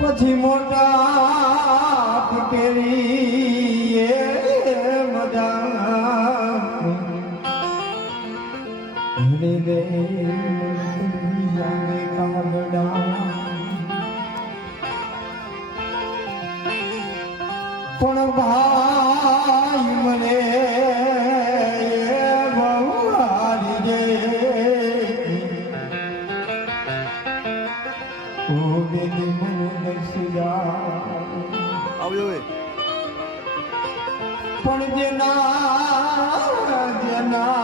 પછી મોટા પટેલી મજા કાગડા. પણ ભાઈ પણ જેના જેના.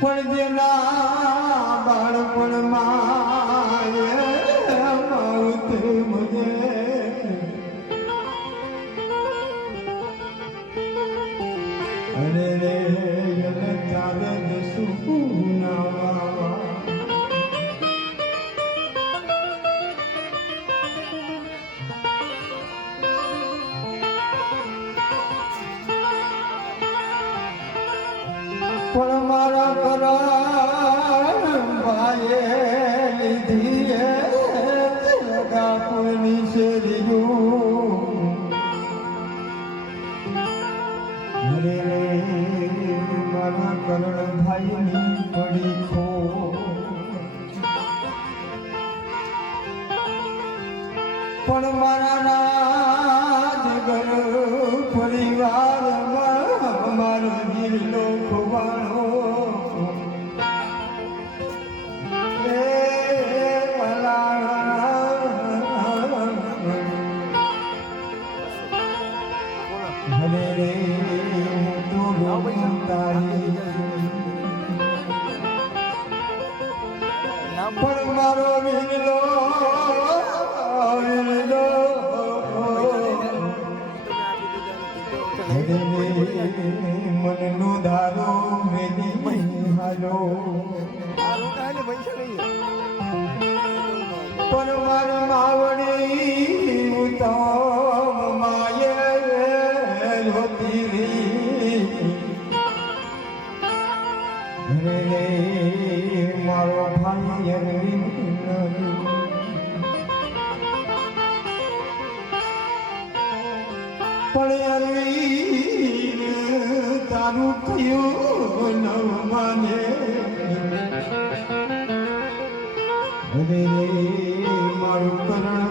પણ જેના ચાલે દસું નાવા પણ મારા પરાયે લીધી લગાપુરની શેરીયું રે કરણ ભાઈની પડી ખો પણ મારા રાજગર પરિવારમાં મારો જિલ્લો ખોવાણો. હરે રે પણ મારો હરે રે મનનો ધારો મેરી હાલો પણ માર માવડી ઉત્તમ માયે હોતી રી મારો ભાઈ અરવિંદ પણ અરવિંદ તારું થયું નવ માને. અરે મારું કરણ